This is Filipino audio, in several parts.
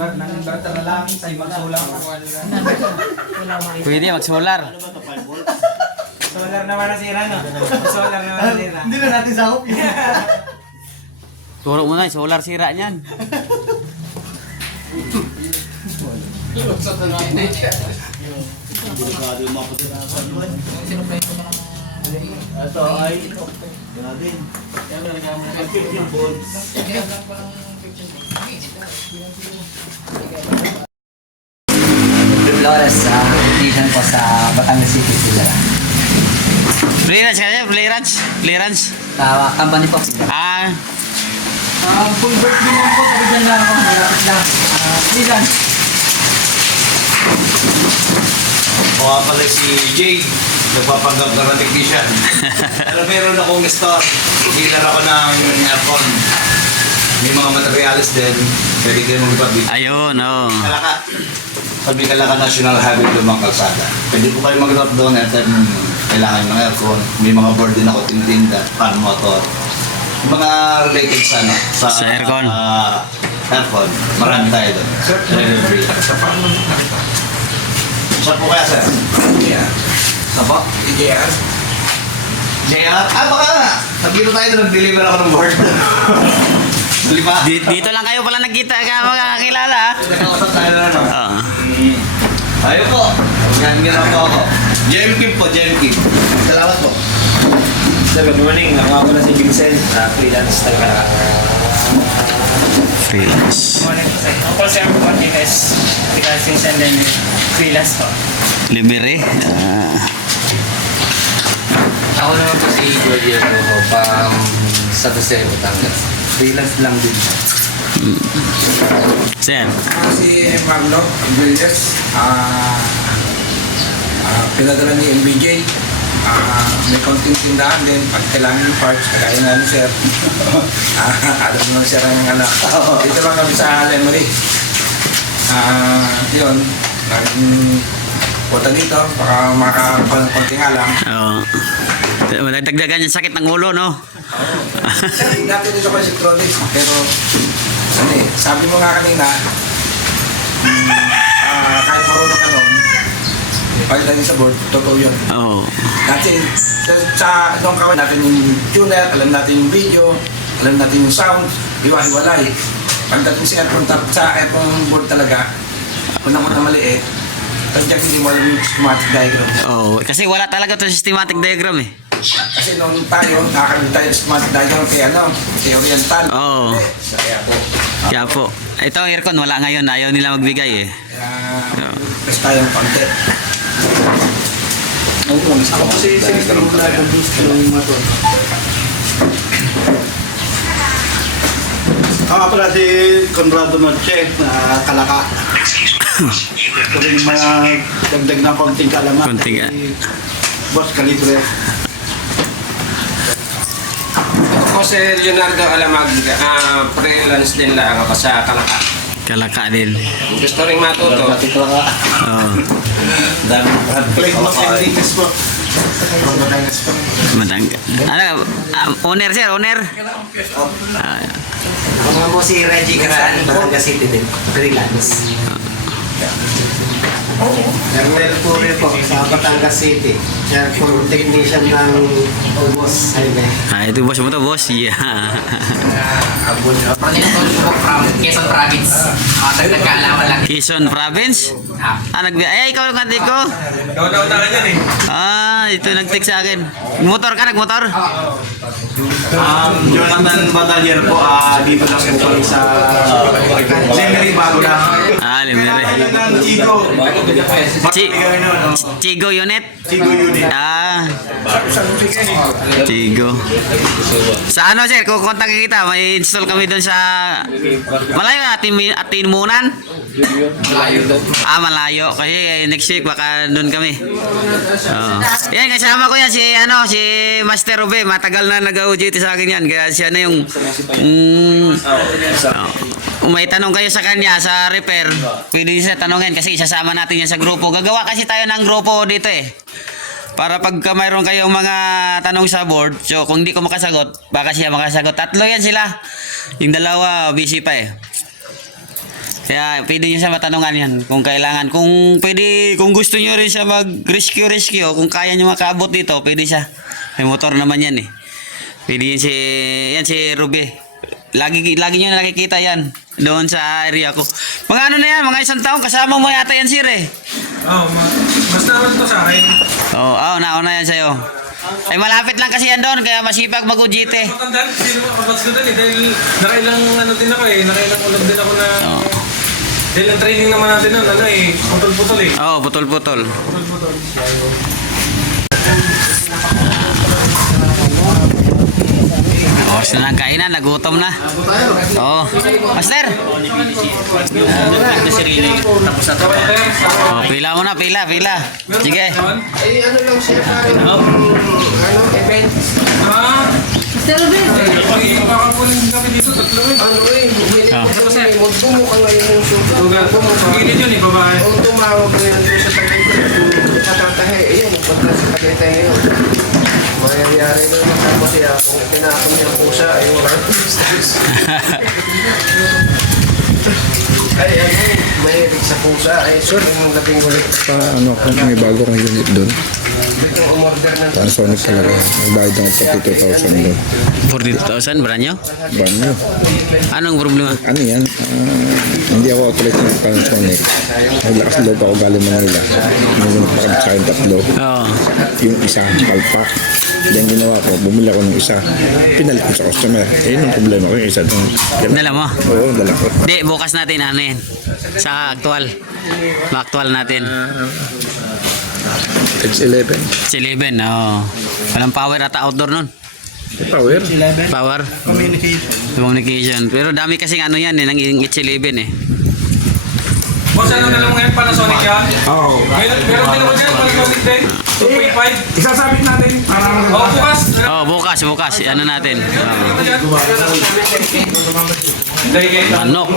ng barter na langit ay magsulang. Pwede mag-solar. Solar naman na sira, no? Solar naman na sira. Hindi na natin sakop yun. Turo mo na, solar sira niyan. Ito ay grabe. 15 volts. Flores, location po sa Batangas City sila. Clearance kaya? Clearance? Clearance? Company po sila. Full birth din lang po, sabi dyan lang ako, malapit lang. Ligan. O nga pala si Jade, nagpapanggap ka ng technician. Pero meron akong store, dealer ako ng aircon. May mga materials din, pwede kayo magpabig. Ayun, oo. Kalaka. Sabi Kalaka National Highway Lumang Kalsada. Pwede po kayo mag-drop doon anytime kailangan ng aircon. May mga board din ako tinitinda, fan motor. Mga related sa ano, Sa aircon. Aircon. Marami tayo doon. Saan po kaya, sir? Sapa? JR? JR? Baka nga. Nagkito tayo doon, nag-deliver ako ng board. Lima. Dito lang kayo pala nagkita ka makakakilala. Nakausap tayo na ano? Oo. Ayun po. Yan po ako. Jemkip po, Jemkip. Salamat po. Sir, good morning. Ako nga pala si Vincent, freelance taga. Freelance. Ako po Sir Martinez, freelance and then freelance po. Libere. Ako naman po si Joel Rojo, pang sa Dosero, Batangas. Freelance lang din. Sir. Si Marlo Villas, pinadala ni MBJ, may konting tindahan din, pag kailangan yung parts, kagaya nga ni Sir. Alam mo Sir ang anak. Dito lang kami sa Lemery. Yun, punta dito, baka makakonting alam. Oo. Dagdagan yung sakit ng ulo, no? Dati dito pa si Trolis, pero ano eh, sabi mo nga kanina, kahit marunong ka noon, pagdating sa board, totoo yun. Oo. Dati, sa nung kawin natin yung tuner, alam natin yung video, alam natin yung sound, hiwa-hiwalay. Pagdating sa aircon board talaga, unang-una maliit, tadyak hindi mo alam yung schematic diagram. Oo. Kasi wala talaga ito systematic diagram eh. Kasi nung tayo, nakakabit tayo sa schematic diagram kay Oriental. Oo. Kaya po, Kaya po. Ito aircon wala ngayon. Ayaw nila magbigay eh. kaya press tayo ng konti. Ako po si Sinister Mula ng Boost Motor. Ako pala si Conrado Noche, Kalaka. Ito rin yung mga dagdag na konting kaalaman. Konting, Si Boss Calibre. Ako po si Leonardo Alamag, freelance din lang ako sa Kalaka. Kalaka din. Gusto rin matuto. Kalaka. Oo. Dami Play box and details po. Matangga. Ano? Owner sir, owner? Ako naman po si Reggie Garaan, Batangas City din. Freelance. Ernel Puri po sa Batangas City. Aircon technician ng Boss Highway. Ito boss mo to, boss. Yeah. Pagkakatuloy po from Quezon Province. Nagkaalaman lang. Quezon Province? Ay, ikaw yung kanti ko. Ito nag-text sa akin. Motor ka, nagmotor? Jonathan Batalyer po, dito lang po kami sa Lemery, bago lang. Limere. Ng Chigo. Chigo unit? Chigo unit. Chigo. Sa ano sir, kung kontakin kita, may install kami doon sa malayo na, Atimunan? Malayo doon. Malayo. Kasi next week baka doon kami. Yan, kasama ko yan si Master Ube. Matagal na nag-OJT sa akin yan. Kaya siya na yung may tanong kayo sa kanya sa repair, pwede siya tanongin kasi isasama natin yan sa grupo. Gagawa kasi tayo ng grupo dito eh. Para pagka mayroon kayong mga tanong sa board, so kung hindi ko makasagot, baka siya makasagot. Tatlo yan sila. Yung dalawa, busy pa eh. Kaya pwede nyo siya matanungan yan kung kailangan. Kung pwede, kung gusto nyo rin siya mag-rescue, kung kaya nyo makaabot dito, pwede siya. May motor naman yan eh. Pwede yan si Ruby. Lagi nyo nakikita yan doon sa area ko. Mga ano na yan, mga 1 taon, kasama mo yata yan sir eh. Oo, mas naman to sa akin. Nauna yan sa'yo. Ay malapit lang kasi yan doon, kaya masipag mag-ujite. Matandaan, sino makabats ko doon eh. Dahil nakailang ano din ako eh. Nakailang ulag din ako na... Dahil ang training naman natin nun, ano eh, putol-putol eh. Putol-putol. Putol-putol. Oras na ng kainan, nagutom na. Oo. Master! Pila mo na, pila. Sige. Ay, ano lang siya, parang event. Makakapunin kami dito, tatlo eh. Ano bumili ko sa remote, bumuka ngayon yung sugar. Pagilid yun eh, babae. Kung tumawag na yan doon sa Tagaytay, patatahe, ayun, pagka sa Tagaytay ngayon. Mayayari na naman ako siya kung tinapon niya po siya ay wala ang ay mahilig sa pusa ay yung labing ulit. Ano kung may bago kang unit doon? Dito umorder ng Panasonic talaga. Magbayad ako 32,000 doon. 42,000, branyo? Banyo. Anong problema? Ano yan? Hindi ako authorized ng Panasonic. Naglakas loob ako galing Manila. Nung nagpakabit sa akin 3. Oo. Yung isa, palpak. Yan ginawa ko, bumili ako ng isa. Pinalit ko sa customer. Yun ang problema ko, yung isa doon. Dala mo? Oo, dala ko. Di, bukas natin ano yan. Sa actual. Ma-actual natin. It's 11. It's 11, oo. Walang power ata outdoor nun. Power. Power? Communication. Pero dami kasing ano yan eh, ng It's 11 eh. Boss, ano na lang ngayon, Panasonic yan? Oo. Meron din ako dyan, Panasonic din. 2.5. Isasabit natin. Bukas. Bukas. Ano natin? Dahil Manok.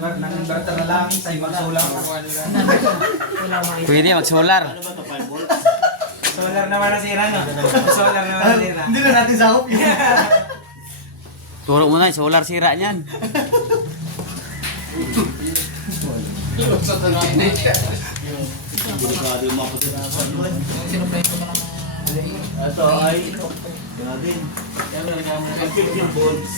Nang inverter na lang, tayo magsulang. Pwede mag-solar. Solar naman nasira, no? Solar naman nasira. Hindi na natin sakop yun. Turo mo na, solar sira niyan. Ito ay, grabe. Ang 15 volts.